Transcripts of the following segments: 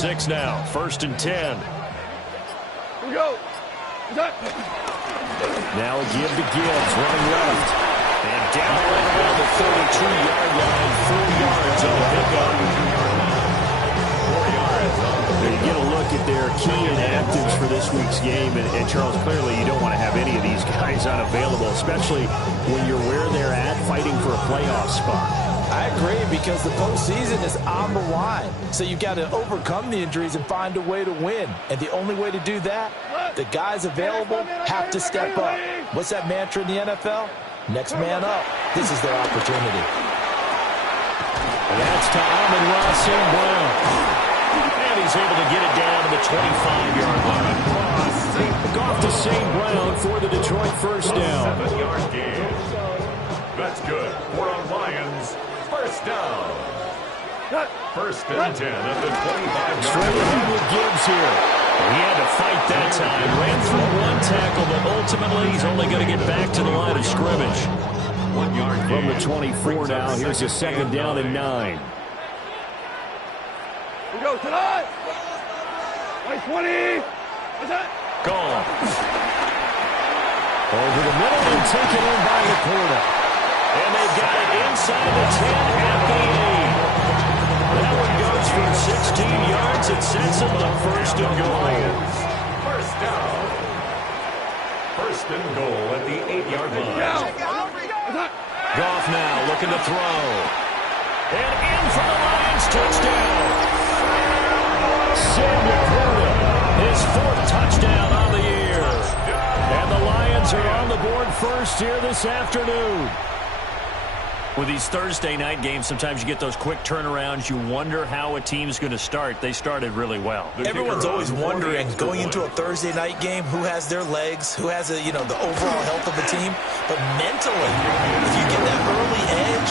6 now. 1st and 10. Here we go. Now a give to Gibbs, running left. And down around the 32-yard line, 4 yards on the pickup. 4 yards. There you get a look at their key inactives for this week's game. And Charles, clearly you don't want to have any of these guys unavailable, especially when you're where they're at fighting for a playoff spot. I agree, because the postseason is on the line. So you've got to overcome the injuries and find a way to win. And the only way to do that, the guys available have to step up. What's that mantra in the NFL? Next man up. This is their opportunity. And that's to Amon-Ra St. Brown. And he's able to get it down to the 25-yard line. Off to St. Brown for the Detroit first down. 7-yard gain. That's good for our Lions. First down. 1st and 10 at the 25. Straight ahead with Gibbs here. He had to fight that time. Ran through 1 tackle, but ultimately he's only going to get back to the line of scrimmage. 1 yard From the 24 now, here's a 2nd down and 9. Here we go, tonight. 20. What's that? Gone. Over the middle and taken in by the corner. And they've got it inside the 10 at the 8. That one goes for 16 yards. It sets them up 1st and goal. First down. 1st and goal at the 8-yard line. Goff now looking to throw. And in for the Lions, touchdown. Sam Laporta, his 4th touchdown on the year. And the Lions are on the board first here this afternoon. With these Thursday night games, sometimes you get those quick turnarounds. You wonder how a team's going to start. They started really well. Everyone's always wondering, going into a Thursday night game, who has their legs, who has the overall health of the team. But mentally, if you get that early edge,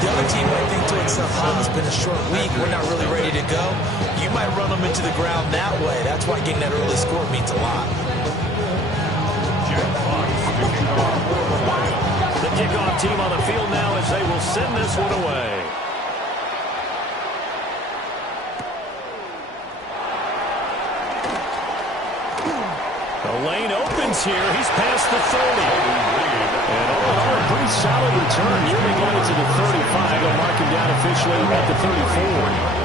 the other team might think to itself, oh, it's been a short week, we're not really ready to go. You might run them into the ground that way. That's why getting that early score means a lot. The kickoff team on the field now as they will send this one away. The lane opens here. He's past the 30. And all in all, a pretty solid return. Nearly got it to the 35. They'll mark him down officially at the 34.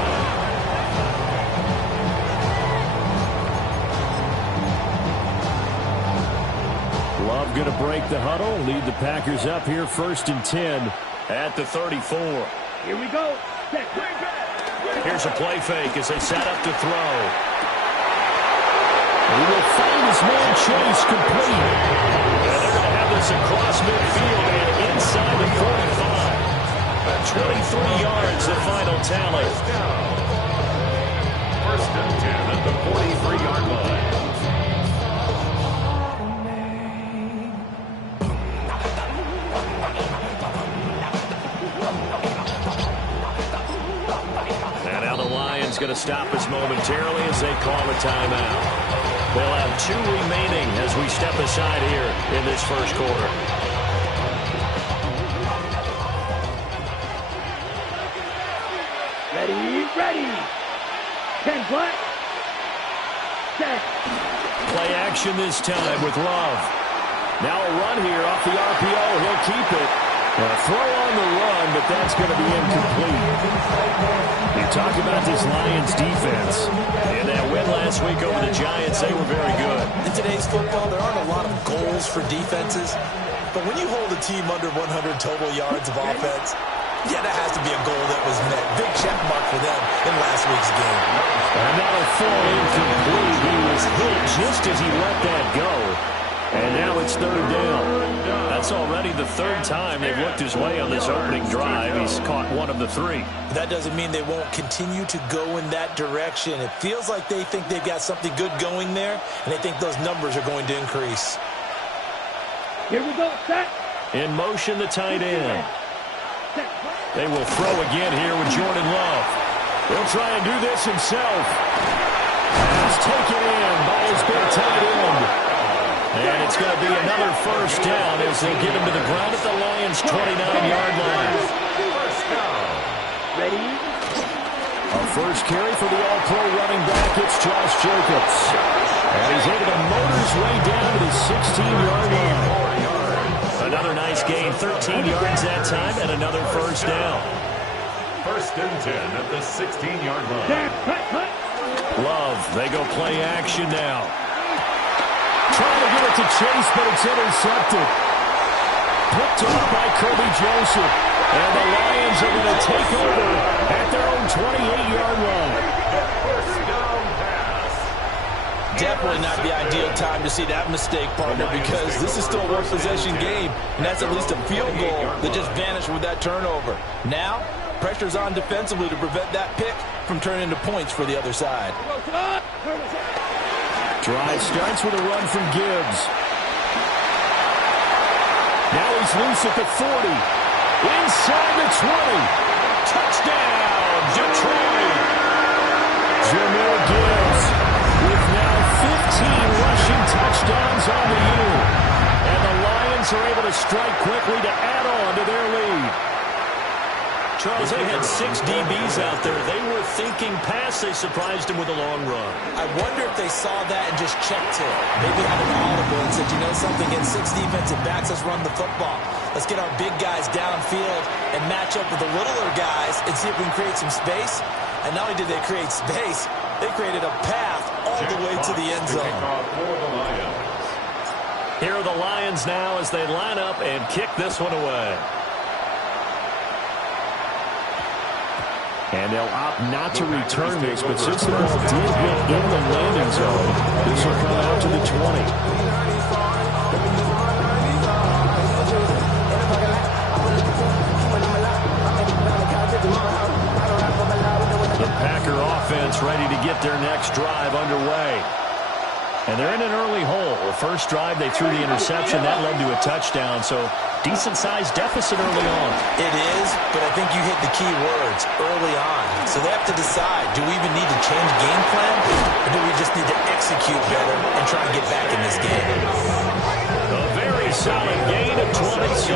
Love going to break the huddle, lead the Packers up here 1st and 10 at the 34. Here we go. Here's a play fake as they set up to throw. He will find his man Chase complete. And they're going to have this across midfield and inside the 45. 23 yards, the final tally. 1st and 10 at the 43-yard line. Going to stop us momentarily as they call a timeout. They'll have 2 remaining as we step aside here in this first quarter. Ready. 10 play. Set. Play action this time with Love. Now a run here off the RPO. He'll keep it. A throw on the run, but that's going to be incomplete. You talk about this Lions defense. In that win last week over the Giants, they were very good. In today's football, there aren't a lot of goals for defenses. But when you hold a team under 100 total yards of offense, yeah, that has to be a goal that was met. Big check mark for them in last week's game. And that'll fall incomplete. He was hit just as he let that go. And now it's 3rd down. That's already the 3rd time they've looked his way on this opening drive. He's caught 1 of the 3. That doesn't mean they won't continue to go in that direction. It feels like they think they've got something good going there, and they think those numbers are going to increase. Here we go, set. In motion, the tight end. They will throw again here with Jordan Love. He'll try and do this himself. He's taken in by his big tight end. And it's going to be another first down as they get him to the ground at the Lions' 29-yard line. Ready? A first carry for the All-Pro running back. It's Josh Jacobs. And he's able to motor his way down to the 16-yard line. Another nice gain, 13 yards that time, and another first down. First and 10 at the 16-yard line. Love, they go play action now. Trying to give it to Chase, but it's intercepted. Picked off by Kirby Joseph. And the Lions are going to take over at their own 28-yard line. First down pass. Definitely not the ideal time to see that mistake, partner, because this is still a one-possession game, and that's at least a field goal that just vanished with that turnover. Now, pressure's on defensively to prevent that pick from turning into points for the other side. Drive starts with a run from Gibbs. Now he's loose at the 40. Inside the 20. Touchdown, Detroit. Jameer Gibbs with now 15 rushing touchdowns on the year. And the Lions are able to strike quickly to add on to their lead. Charles, they had 6 DBs out there. They were thinking pass. They surprised him with a long run. I wonder if they saw that and just checked it. Maybe had an audible and said, you know something, against 6 defensive backs, let's run the football. Let's get our big guys downfield and match up with the littler guys and see if we can create some space. And not only did they create space, they created a path all the way to the end zone. Here are the Lions now as they line up and kick this one away. And they'll opt not to return this, but since the ball did hit in the landing zone, this will come out to the 20. The Packer offense ready to get their next drive underway. And they're in an early hole. The first drive, they threw the interception. That led to a touchdown, so decent-sized deficit early on. It is, but I think you hit the key words early on. So they have to decide, do we even need to change game plan, or do we just need to execute better and try to get back in this game? A very solid gain of 27.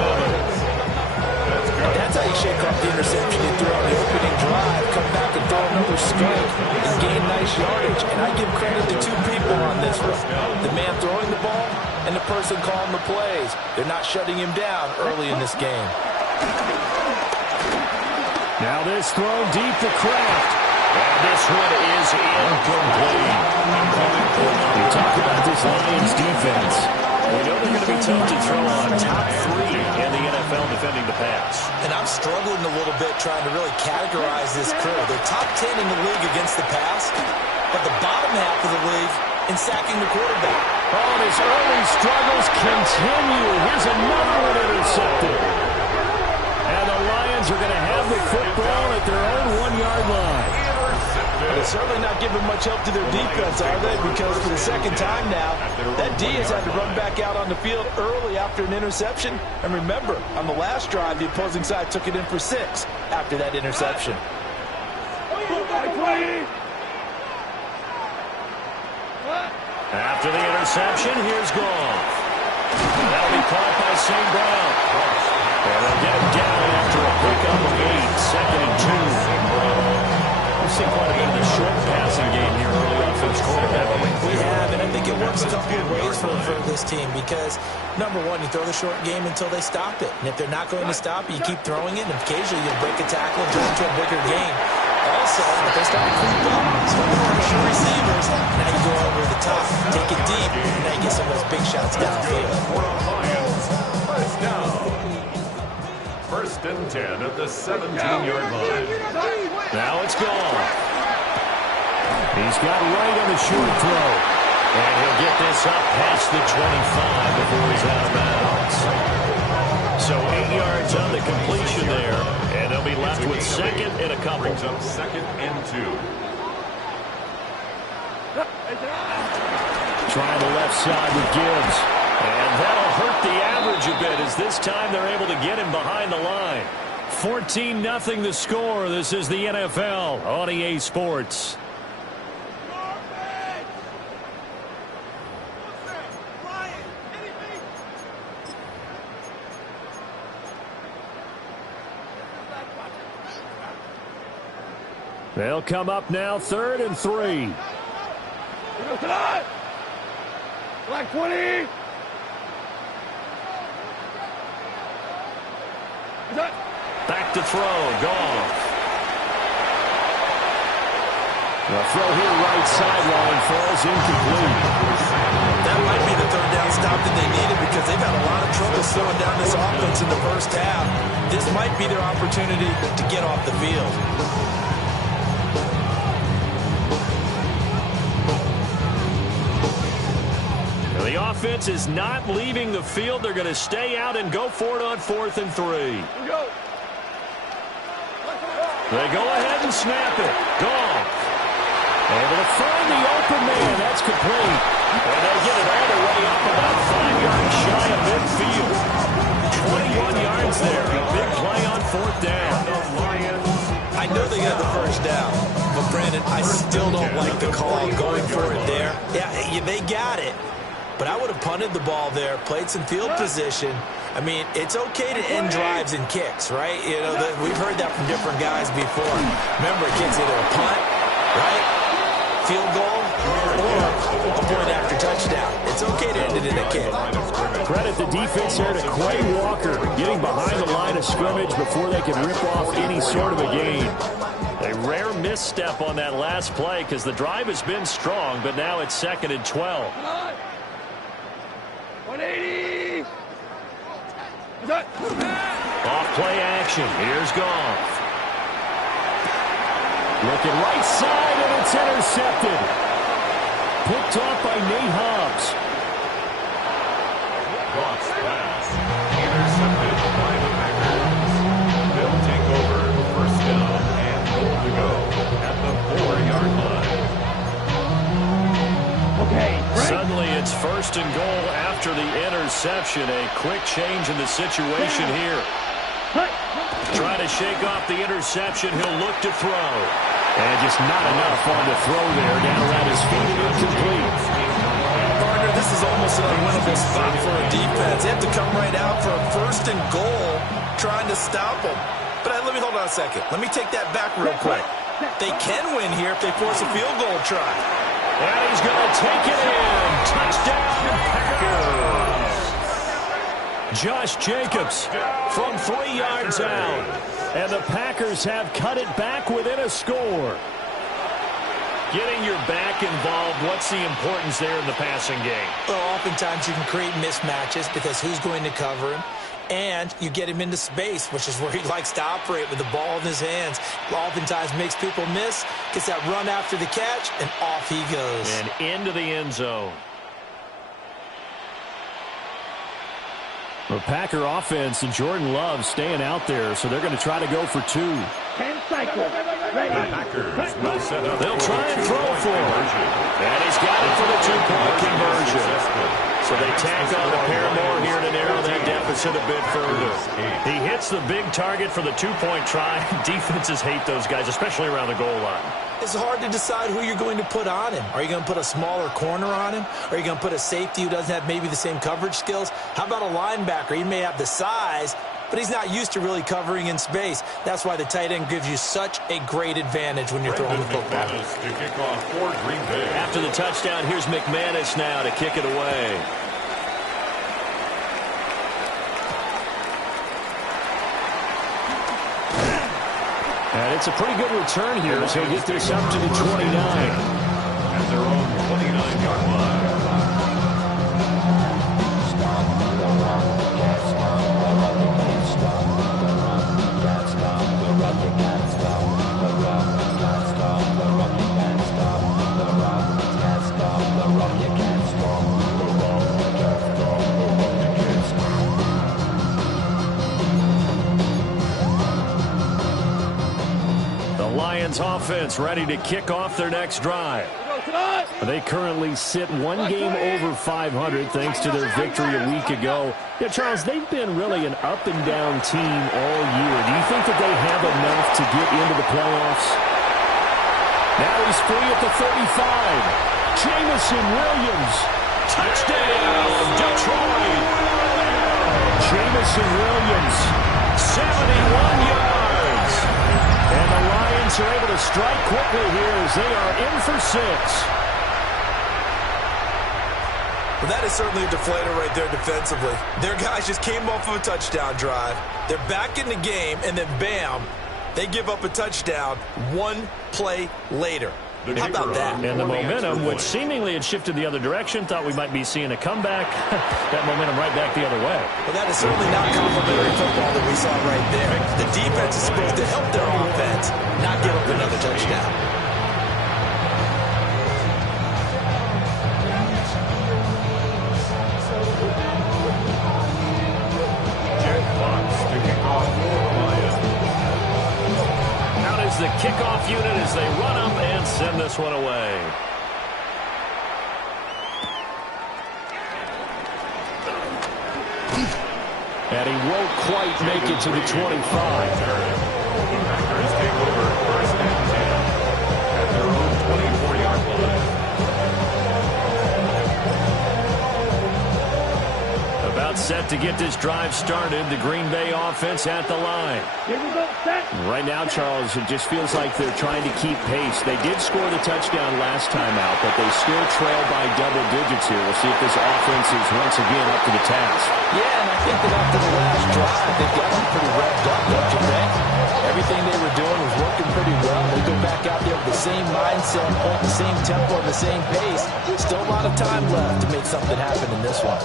That's how you shake off the interception you threw on the opening drive, come back and throw another strike and gain nice yardage. And I give credit to 2 people on this one. The man throwing the ball and the person calling the plays. They're not shutting him down early in this game. Now this throw deep to Kraft. And this one is incomplete. We talk about this Lions defense. We know they're going to be tough to throw on. Top 3 in the NFL defending the pass. And I'm struggling a little bit trying to really categorize this crew. They're top 10 in the league against the pass, but the bottom half of the league in sacking the quarterback. Oh, and his early struggles continue. Here's another one intercepted. And the Lions are going to have the football at their own 1-yard line. They're certainly not giving much help to their defense, are they? Because for the second time now, that D has had to run back out on the field early after an interception. And remember, on the last drive, the opposing side took it in for 6 after that interception. After the interception, here's Goff. That'll be caught by St. Brown. And they'll get him down after a pickup of 8, second and 2. We've seen quite a bit of the short passing game here early on for this quarterback. We have, and I think it works a couple of ways for this team because, number one, you throw the short game until they stop it. And if they're not going to stop it, you keep throwing it, and occasionally you'll break a tackle and turn it into a bigger game. Also, if they start to creep up, start to pressure receivers, now you go over the top, take it deep, and now you get some of those big shots downfield. First and 10 at the 17-yard line. Now it's gone. He's got right on the short throw. And he'll get this up past the 25 before he's out of bounds. So 8 yards on the completion there. And they'll be left with second and a couple. Brings up second and 2. Trying the left side with Gibbs. And that'll hurt the average a bit as this time they're able to get him behind the line. 14-0 the score. This is the NFL on EA Sports. They'll come up now, 3rd and 3. Black 20. Back to throw. Goff. The throw here right sideline falls incomplete. That might be the 3rd down stop that they needed because they've had a lot of trouble slowing down this offense in the first half. This might be their opportunity to get off the field. The offense is not leaving the field. They're going to stay out and go for it on 4th and 3. They go ahead and snap it. Goff. Able to find the open man. That's complete. And they get it all the way up about 5 yards shy of midfield. 21 yards there. A big play on 4th down. I know they got the first down, but Brandon, I still don't like the call going for it there. Yeah, they got it. But I would have punted the ball there, played some field position. I mean, it's okay to end drives and kicks, right? You know, we've heard that from different guys before. Remember, a kick's either a punt, right, field goal, or a point after touchdown. It's okay to end it in a kick. Credit the defense here to Quay Walker, getting behind the line of scrimmage before they can rip off any sort of a gain. A rare misstep on that last play because the drive has been strong, but now it's 2nd and 12. 180. Off play action. Here's Goff. Looking right side, and it's intercepted. Picked off by Nate Hobbs. Goff's pass intercepted by the Packers. They'll take over 1st down and goal to go at the 4-yard line. Okay, break. Suddenly it's 1st and goal after the interception. A quick change in the situation here. Trying to shake off the interception. He'll look to throw. And just not enough on the throw there. Down around his feet and incomplete. Partner, this is almost an unwinnable spot for a defense. They have to come right out for a 1st and goal trying to stop them. But let me hold on a second. Let me take that back real quick. They can win here if they force a field goal try. And he's going to take it in. Touchdown, Packers. Josh Jacobs from 3 yards out. And the Packers have cut it back within a score. Getting your back involved, what's the importance there in the passing game? Well, oftentimes you can create mismatches because who's going to cover him? And you get him into space, which is where he likes to operate with the ball in his hands. Oftentimes makes people miss, gets that run after the catch, and off he goes. And into the end zone. The Packer offense and Jordan Love staying out there, so they're going to try to go for 2. 10 cycles. Ready. The Packers will set up. They'll try and throw for it. And he's got it for the 2-point conversion. So they tack on the pair more here to narrow that deficit a bit further. He hits the big target for the 2-point try. Defenses hate those guys, especially around the goal line. It's hard to decide who you're going to put on him. Are you going to put a smaller corner on him? Are you going to put a safety who doesn't have maybe the same coverage skills? How about a linebacker? He may have the size, but he's not used to really covering in space. That's why the tight end gives you such a great advantage when you're throwing the football. To kick off for Green Bay. After the touchdown, here's McManus now to kick it away. And it's a pretty good return here as he'll get this up to the 29. At their own 29-yard line. Lions offense ready to kick off their next drive. They currently sit one game over 500 thanks to their victory a week ago. Yeah, Charles, they've been really an up-and-down team all year. Do you think that they have enough to get into the playoffs? Now he's free at the 35. Jamison Williams. Touchdown, Detroit. Jamison Williams. 71 yards. And the Lions Giants are able to strike quickly here as they are in for 6. Well, that is certainly a deflator right there defensively. Their guys just came off of a touchdown drive. They're back in the game, and then bam, they give up a touchdown one play later. How about that? And the momentum, which seemingly had shifted the other direction, thought we might be seeing a comeback. That momentum right back the other way. Well, that is certainly not complimentary football that we saw right there. The defense is supposed to help their offense, not give up another touchdown. The kickoff unit as they run up and send this one away. And he won't quite make it to the 25. Packers take over 1st and 10 at their own 24-yard line. About set to get this drive started. The Green Bay offense at the line. Here we go, set. Right now, Charles, it just feels like they're trying to keep pace. They did score the touchdown last time out, but they still trail by double digits here. We'll see if this offense is once again up to the task. Yeah, and I think that after the last drive, they've got them pretty revved up, don't you think? Everything they were doing was working pretty well. They go back out there with the same mindset, the same tempo, and the same pace. Still a lot of time left to make something happen in this one.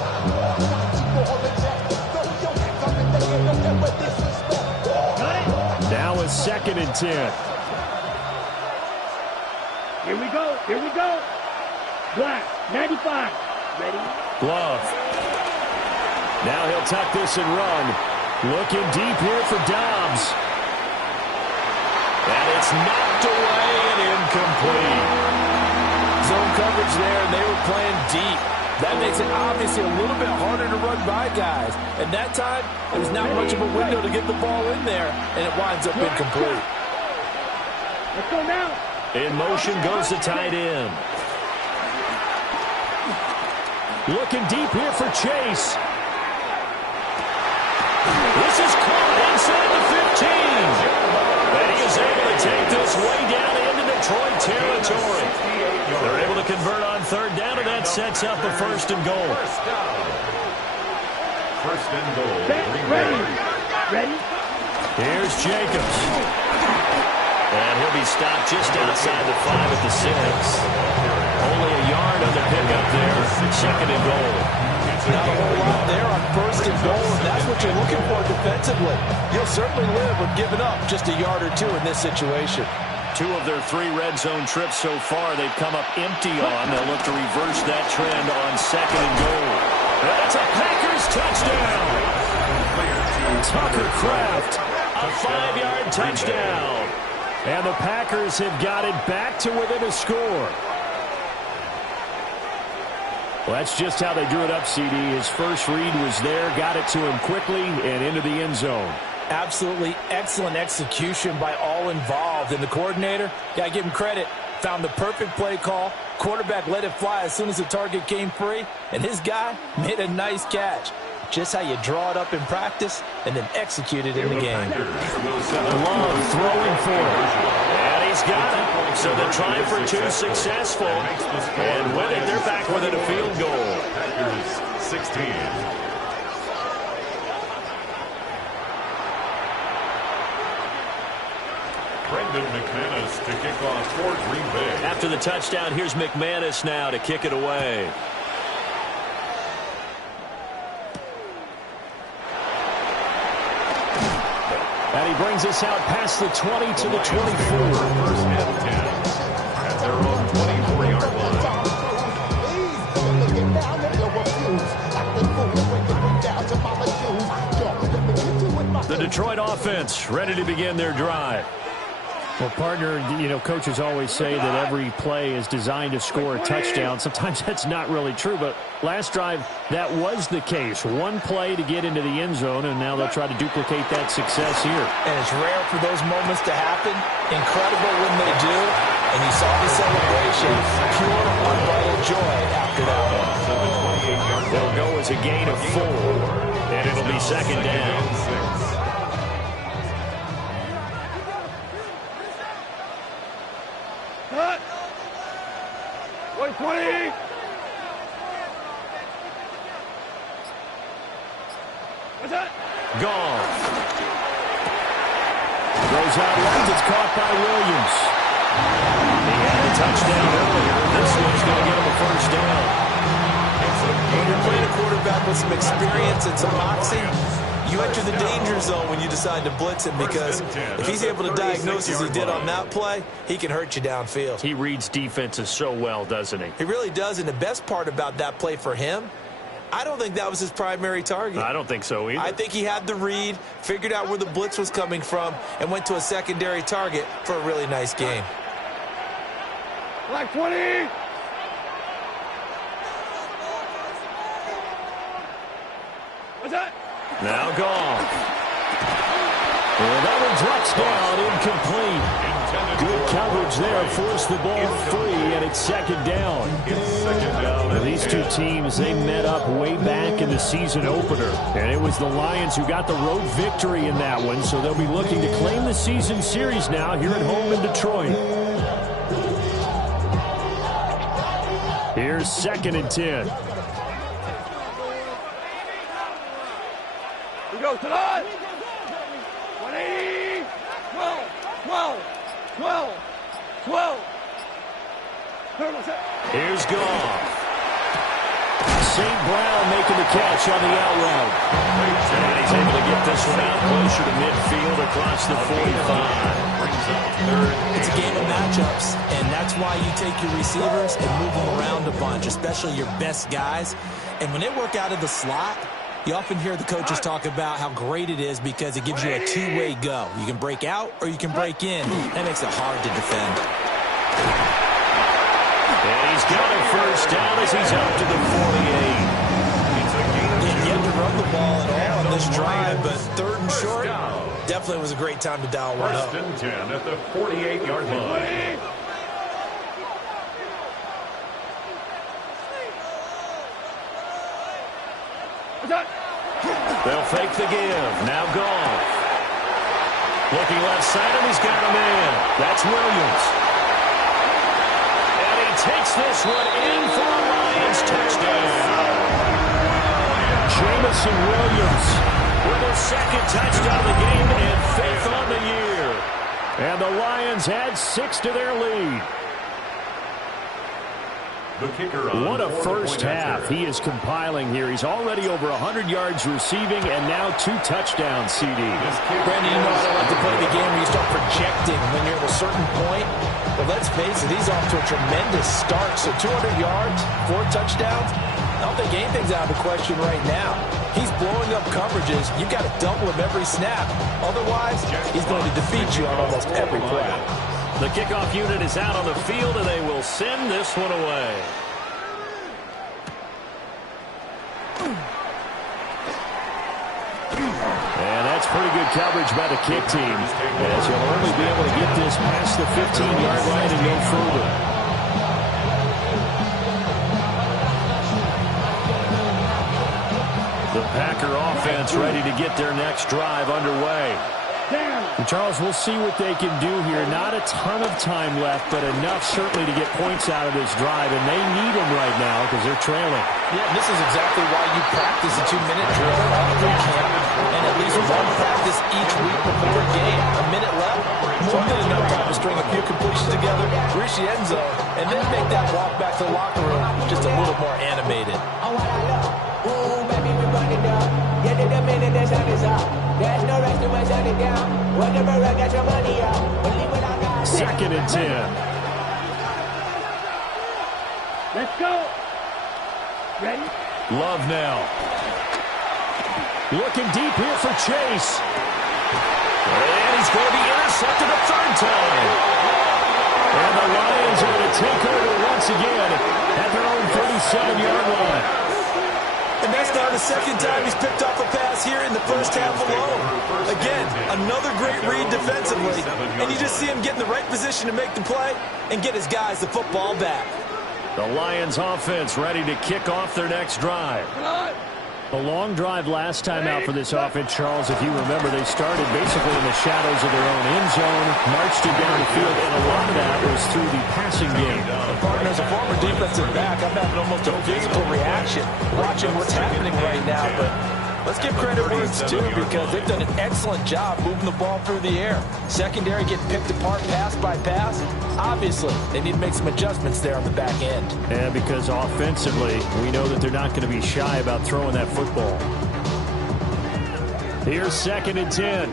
Now a 2nd and 10. Here we go, here we go. Black, 95. Ready? Glove. Now he'll tuck this and run. Looking deep here for Dobbs. And it's knocked away and incomplete. Zone coverage there, and they were playing deep. That makes it obviously a little bit harder to run by guys. And that time, there was not much of a window to get the ball in there, and it winds up incomplete. Let's go now. In motion goes the tight end. Looking deep here for Chase. This is caught inside the 15. And he is able to take this way down into Detroit territory. They're able to convert on 3rd down, and that sets up a 1st and goal. 1st and goal. Ready. Ready? Here's Jacobs. And he'll be stopped just outside the 5 at the 6. Only a yard on the pickup there. 2nd and goal. Not a whole lot there on 1st and goal, and that's what you're looking for defensively. You'll certainly live with giving up just a yard or 2 in this situation. 2 of their 3 red zone trips so far they've come up empty on. They'll look to reverse that trend on 2nd and goal. That's a Packers touchdown. Tucker Kraft, a 5-yard touchdown. And the Packers have got it back to within a score. Well, that's just how they drew it up, CD. His first read was there, got it to him quickly, and into the end zone. Absolutely excellent execution by all involved. And the coordinator, got to give him credit, found the perfect play call. Quarterback let it fly as soon as the target came free, and his guy made a nice catch. Just how you draw it up in practice and then execute it in the game. Love throwing for it. And he's got it. So they're trying for 2 successful. And with it, they're back within a field goal. Packers 16. Brendan McManus to kick off for Green Bay. After the touchdown, here's McManus now to kick it away. And he brings us out past the 20 to the 24. 1st and 10 at their own 24-yard line. The Detroit offense ready to begin their drive. Well, partner, you know, coaches always say that every play is designed to score a touchdown. Sometimes that's not really true, but last drive, that was the case. One play to get into the end zone, and now they'll try to duplicate that success here. And it's rare for those moments to happen. Incredible when they do. And you saw the celebration. Pure, unbridled joy after that one. They'll go as a gain of 4, and it'll be 2nd down. 20. What's that? Gone. Throws out left. It's caught by Williams. He had a touchdown earlier. This one's going to get him a first down. When you're playing a quarterback with some experience and some moxie, you enter the danger zone when you decide to blitz him, because if he's able to diagnose as he did on that play, he can hurt you downfield. He reads defenses so well, doesn't he? He really does, and the best part about that play for him, I don't think that was his primary target. I don't think so either. I think he had the read, figured out where the blitz was coming from, and went to a secondary target for a really nice game. Black 20. What's that? Now gone. And that one drops down, incomplete. Good coverage there, forced the ball free, and it's second down. Now, these two teams, they met up way back in the season opener, and it was the Lions who got the road victory in that one, so they'll be looking to claim the season series now here at home in Detroit. Here's 2nd and 10. We go to the 20. 12. 12. 12. 12. Here's Goff. St. Brown making the catch on the out route. And he's able to get this one out closer to midfield across the 45. It's a game of matchups, and that's why you take your receivers and move them around a bunch, especially your best guys. And when they work out of the slot, you often hear the coaches talk about how great it is because it gives you a two-way go. You can break out or you can break in. That makes it hard to defend. And he's got a first down as he's up to the 48. He had to run the ball at all on this drive, but 3rd and short, definitely was a great time to dial one up. 1st and 10 at the 48-yard line. They'll fake the give. Now Goff. Looking left side, and he's got a man. That's Williams. And he takes this one in for a Lions touchdown. Jamison Williams with his 2nd touchdown of the game and 5th on the year. And the Lions add 6 to their lead. The kicker on What a first half he is compiling here. He's already over 100 yards receiving and now 2 touchdowns, CD. Brandon, you know I don't like to play the game where you start projecting when you're at a certain point. But let's face it, he's off to a tremendous start. So 200 yards, 4 touchdowns, I don't think anything's out of the question right now. He's blowing up coverages. You've got to double him every snap. Otherwise, he's going to defeat you on almost every play. The kickoff unit is out on the field, and they will send this one away. And that's pretty good coverage by the kick team, as he'll only be able to get this past the 15-yard line and no further. The Packer offense ready to get their next drive underway. And Charles, we'll see what they can do here. Not a ton of time left, but enough certainly to get points out of this drive, and they need them right now because they're trailing. Yeah, this is exactly why you practice a 2-minute drill all through camp, and at least one practice each week before a game. A minute left, more than enough time to string a few completions together, reach the end zone, and then make that walk back to the locker room just a little more animated. There's no rest to my shut it down. Whatever I got your money out. Believe what I got. 2nd and 10. Let's go. Ready? Love now. Looking deep here for Chase. And he's going to be intercepted a 3rd time. And the Lions are going to take over once again at their own 37-yard line. And that's now the 2nd time he's picked off a pass here in the first half alone. Again, another great read defensively. And you just see him get in the right position to make the play and get his guys the football back. The Lions offense ready to kick off their next drive. A long drive last time out for this offense, Charles. If you remember, they started basically in the shadows of their own end zone, marched it down the field, and a lot of that was through the passing game. Partner, as a former defensive back, I'm having almost a physical reaction watching what's happening right now. But let's give credit where it's due, because they've done an excellent job moving the ball through the air. Secondary getting picked apart pass by pass. Obviously, they need to make some adjustments there on the back end. Yeah, because offensively, we know that they're not going to be shy about throwing that football. Here's 2nd and 10.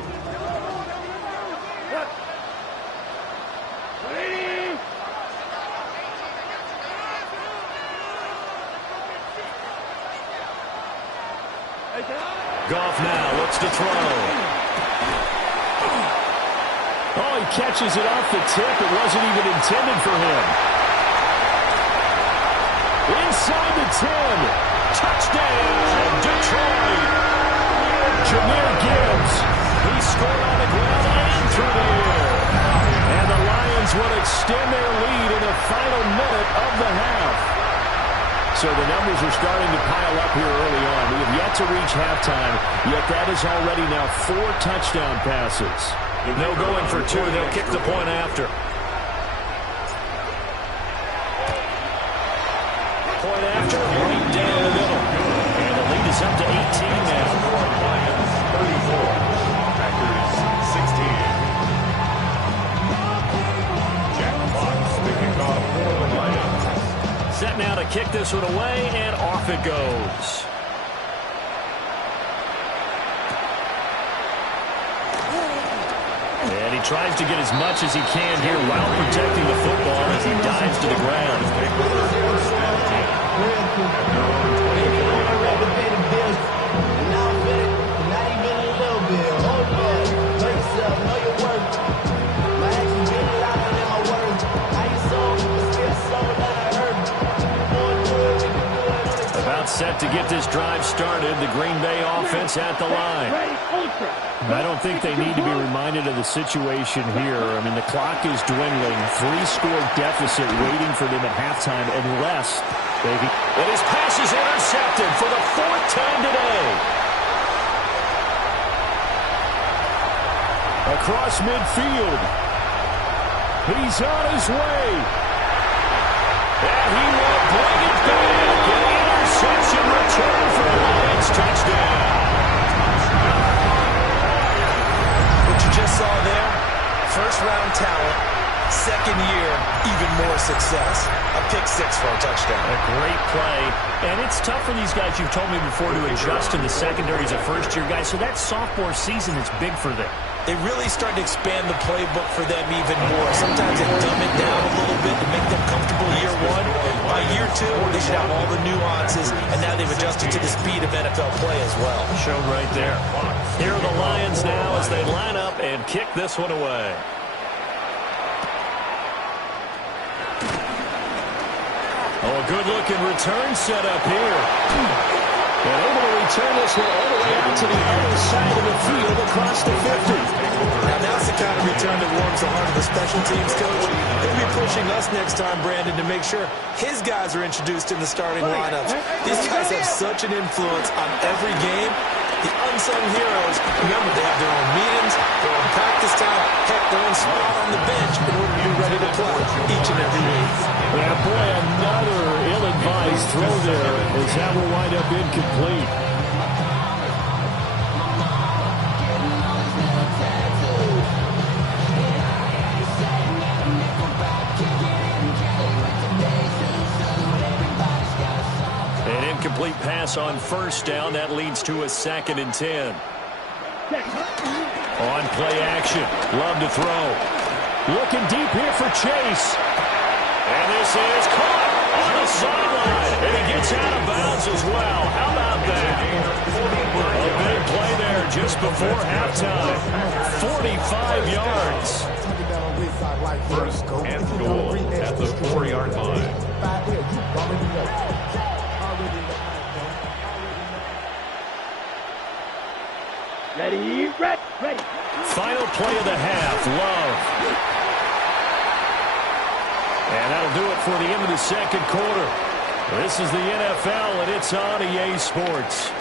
Goff now looks to throw. Oh, he catches it off the tip. It wasn't even intended for him. Inside the 10. Touchdown, Detroit. Jahmyr Gibbs. He scored on the ground and through the air. And the Lions will extend their lead in the final minute of the half. So the numbers are starting to pile up here early on. We have yet to reach halftime, yet that is already now 4 touchdown passes. They'll go in for 2. They'll kick the point after. Point after, right down the middle. And the lead is up to 18 now. Lions 34, Packers 16. Jack Fox picking off for the Lions. Set now to kick this one away, and off it goes. And he tries to get as much as he can here while protecting the football as he dives to the ground. About set to get this drive started. The Green Bay offense at the line. I don't think they need to be reminded of the situation here. I mean, the clock is dwindling. 3-score deficit waiting for them at halftime unless they can. And his pass is intercepted for the 4th time today. Across midfield. He's on his way. And he will bring it back. An interception return for a Lions touchdown. What you just saw there, first-round talent, second year, even more success. A pick-6 for a touchdown. A great play. And it's tough for these guys, you've told me before, to adjust in the secondary as a first-year guy. So that sophomore season is big for them. They really started to expand the playbook for them even more. Sometimes they dumb it down a little bit to make them comfortable year 1. By year 2, they should have all the nuances, and now they've adjusted to the speed of NFL play as well. Shown right there. Here are the Lions now as they line up and kick this one away. Oh, a good-looking return set up here. And able to return this one all the way out to the other side of the field across the 50. Now that's the kind of return that warms the heart of the special teams coach. He'll be pushing us next time, Brandon, to make sure his guys are introduced in the starting lineups. These guys have such an influence on every game. The unsung heroes, remember, they have their own meetings, their own practice time, heck, their own spot on the bench in order to be ready to play each and every week. Yeah, boy, another ill-advised throw there as that will wind up incomplete. An incomplete pass on first down. That leads to a 2nd and 10. On play action. Love to throw. Looking deep here for Chase. And this is caught on the sideline. And he gets out of bounds as well. How about that? A big play there just before halftime. 45 yards. First and goal at the 4-yard line. Ready, ready. Final play of the half. Love. And that'll do it for the end of the second quarter. This is the NFL, and it's on EA Sports.